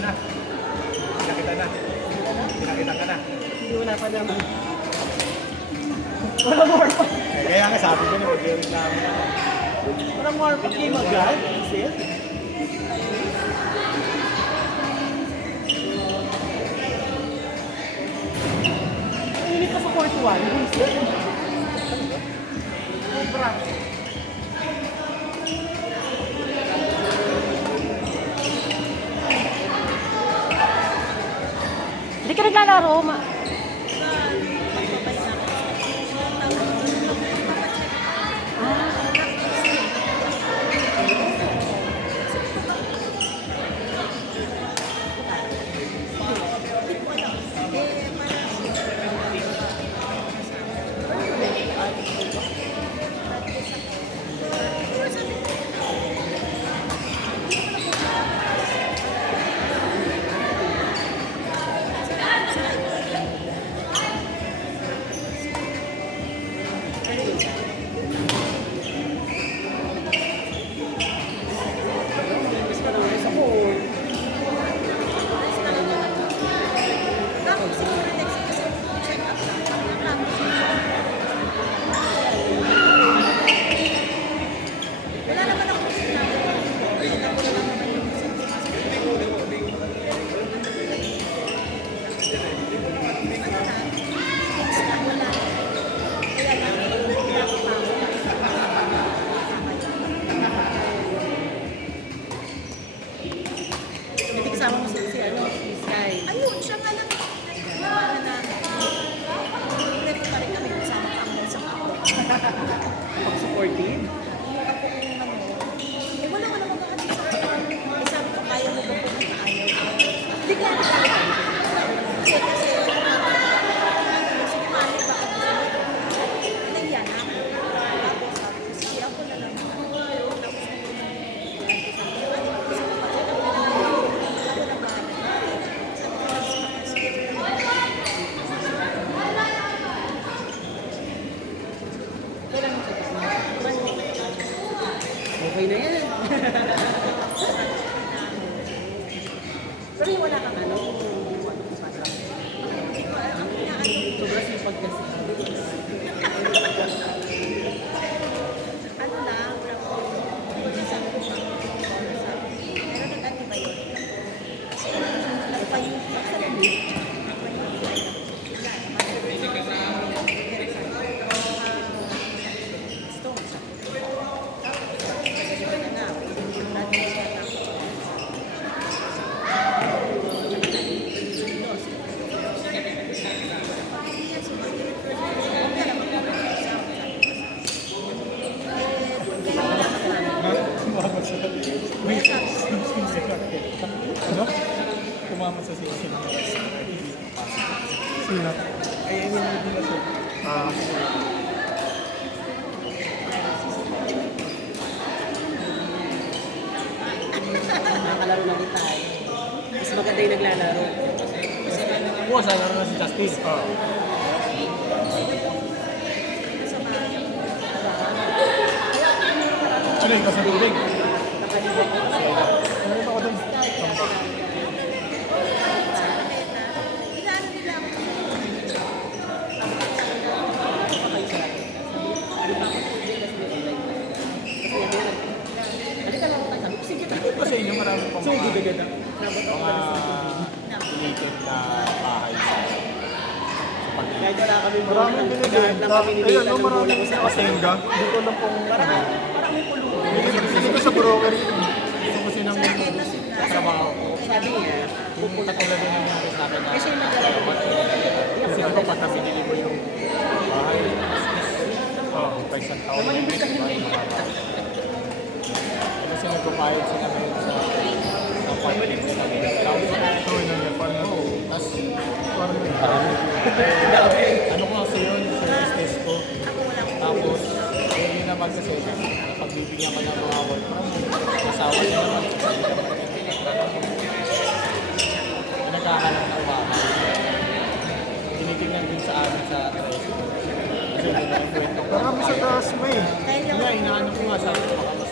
na. Pinakita na. Pinakita ka na. Hindi, wala pa naman. Wala more pa. Kaya nga sabi ko na mag-reklamo na. Wala more pa kayo mag-guard. Sis? Ang init pa sa court 1. Sis? Sobra. Hindi ka naglalaro, ma. Kasama mo si Sky. Ayun, siya nga lang. Naman na. Pwede pa rin kami kasama kami sa ako. Pag-supportive? Ako kung ano. Eh, wala mga kasi sa akin. Eh, sabi ko, kaya mo ba pumunta ayaw? Hindi ka na. Kasi, sige, mali ba ako gusto mo? Naiyan ako. Tapos, sabi ko, sige, ako na lang. Tapos, Okay na yan. Pero yung wala kang ano, sobra sipag kasi. ano lang, sabi ko siya, pero nag-antibiotic lang. Nagpa-yung, sa lamig. Ano? Kumama sa sisi. Sino? Ay, hindi na siya. Nakakalaro na kita eh. Mas maganda yung naglalaro. Oo, sa laro na si Justice. Ano yung kasalubing? Ano ako doon? Inaano nila ako. Ito sa inyo, marami pang mga ulitin na bahay sa Kahit wala kami maraming binibenta. Ayun, no, maraming kasenga. Hindi ko lang kung dito sa broker. Gusto ko sinang trabaho ko. Sabi niya, Pupunta talaga ng nangyari sa akin na kasi yung naglalaro ko. kasi di ba pag nabili mo yung bahay, oh, pa isang taon yung kasi nagpapayad sila ngayon sa apartment nila. Tapos ito yun ang Japan mo. Tapos parang ano ko kasi yun sa business ko. Tapos yun naman kasi napagbibigyan ka ng mga work from home. Asawa niya naman. Pinagkakalang ng bahay. Tinitingnan din sa amin sa Treso. Kasi doon na yung kwento. Marami sa taas mo eh. Kaya inaano ko nga sabi ko baka mas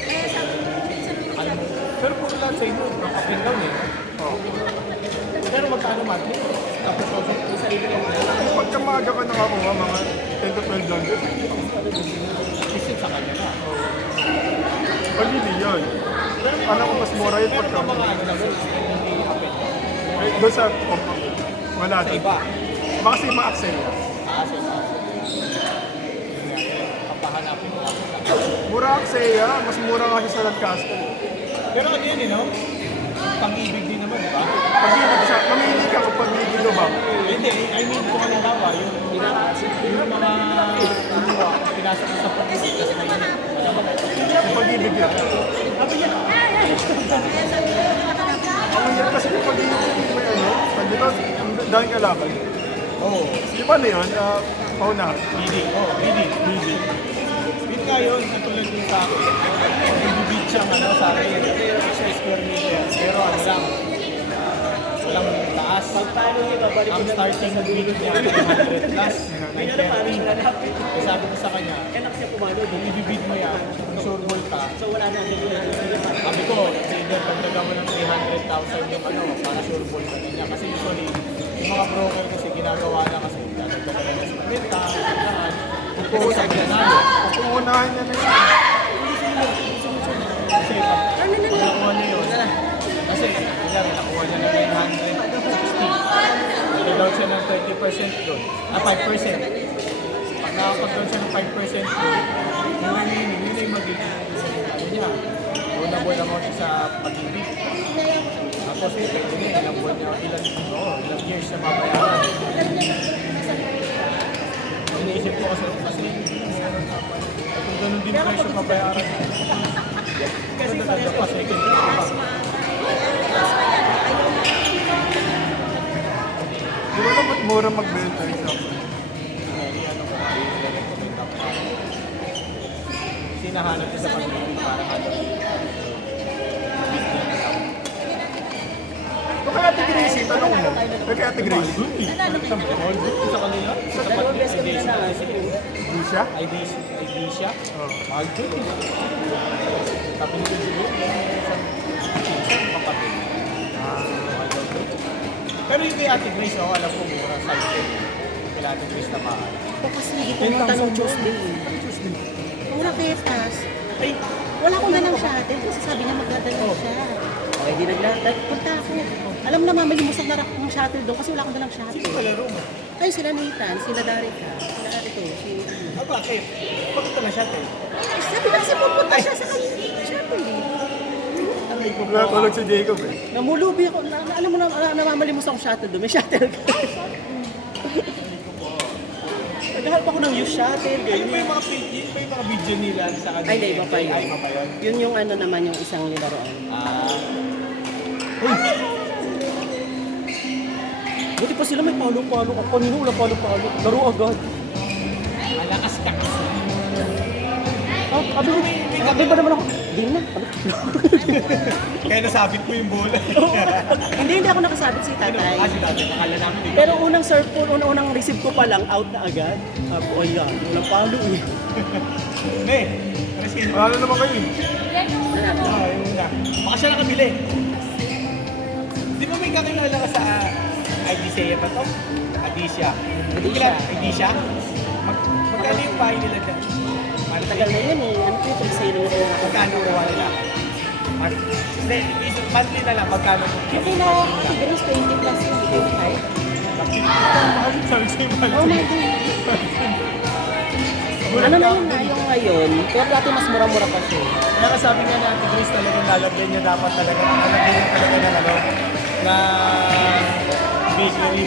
ano mo. Pero kung lahat sa inyo, nakapin down eh. Pero magkano monthly? Tapos sa ibig ko. Pagka maaga ka nakakuha, mga 10 to 12 lang yun. Kasi sa kanya na. Pag hindi yun. Alam ko mas mura yun Pero pagka. mga ano na rules, hindi apekto. Doon sa wala Sa doon. iba. Baka kasi ma-accent. Kasi papahanapin mo ako. Mura Axea, mas mura kasi sa Lancaster. Pero ano yun, you know? Pag-ibig din naman, di ba? Pag-ibig siya, mamili ka kung pag-ibig ka ba? Hindi, I mean, kung halimbawa, yung mga pinasok ko sa pag-ibig, kasi may Yung pag-ibig yan. Ang yan kasi yung pag-ibig may ano, di ba, dahil kalaban. Oo. Di ba na yun? Pauna. Bidding. Oo, bidding. Bidding. Yun nga yun, katulad yung sa akin. Bibibid siyang ano sa akin, extra square meter. Pero ano lang, walang taas. Ang starting bid niya, 100 plus, 930. Kaya sabi ko sa kanya, kung ibibid mo yan, kung sure ball ka, sabi ko, either pagdaga mo ng 300,000 yung ano, para sure ball ka niya. Kasi usually, yung mga broker kasi ginagawa na kasi, dadagdagan na sa renta, kailangan, kung sa ganalo. Uunahin niya na yun. Kasi pag nakuha niya yun, kasi kailangan nakuha niya ng 960. Nag-down siya ng 20% doon. 5%. Pag nakapag-down siya ng 5% doon, yung remaining, yun yung magiging ano niya. Unable amount sa pag-ibig. Tapos depende niya, ilang buwan niya, ilang years siya mabayaran. Iniisip ko kasi kung ganun din presyo pabayaran. Kasi talaga pa, second year pa. Di ba dapat mura magbenta rin siya? Sinahanap ko sa pag-ibig para ano. Ito kaya Ate Gracie, tanong mo. Kaya Ate Gracie, Sa kanila? Sa di siya? Idea. Oo. Mahal din eh. Sabi nito siguro, kapatid. Mahal daw din. Pero yung kay Ate Grace, ako alam ko mura sa ito. Kay Ate Grace na mahal. Kasi hindi ko tanong Tuesday. Wala petas. Ay, wala akong dalang shuttle kasi sabi niya magdadala siya. Ay, di naglatag. Punta ako. Alam mo na mamalimusak na rak ng shuttle doon kasi wala akong dalang shuttle. Sino palaro mo? Ay, sila Nathan, sila Darika, sila Arito, si... Ah, bakit? Bakit na siya, te? Ay, sabi na kasi pupunta siya sa shuttle eh. Wala tulog si Jacob eh. Namulubi ako, alam mo na, namamalimusak ang shuttle doon, may shuttle ka. Naghahalap ako ng youth shuttle, Ano ba yung mga video nila sa kanila? Ay, hindi, iba pa yun. Ay, iba pa yun. Yun yung ano naman, yung isang nilaroan. Ah, Buti pa sila may palo-palo. Ako kanina wala palo-palo. Laro agad. malakas ka kasi. Abi ba naman ako? Hindi na. Kaya nasabit mo yung bola. Hindi ako nakasabit si tatay. Kasi dati, akala namin dito. Pero unang serve ko, unang receive ko pa lang, out na agad. Oh yan, walang palo eh. Hindi. Kasi, Wala naman kayo eh. yung una. Baka siya nakabili. Di ba may kakilala ka sa Idea ba to? Adisha. Adisha? Magkano yung bahay nila dyan? Tagal na yun eh. Ano po yung sale na yun? Magkano rawa nila? Hindi, monthly na lang. Magkano? Okay na, siguro 20 plus yun. 25. Sabi sa'yo, Oh my God. Ano na yun na yung ngayon? Pero dati mas mura-mura pa siya. Kaya sabi nga na Ate Grace talagang lalagyan niya dapat talaga lalagyan niya talaga ng ano na bakery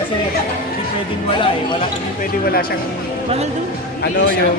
kasi hindi pwedeng wala eh hindi pwede wala siyang Mahal doon. ano yung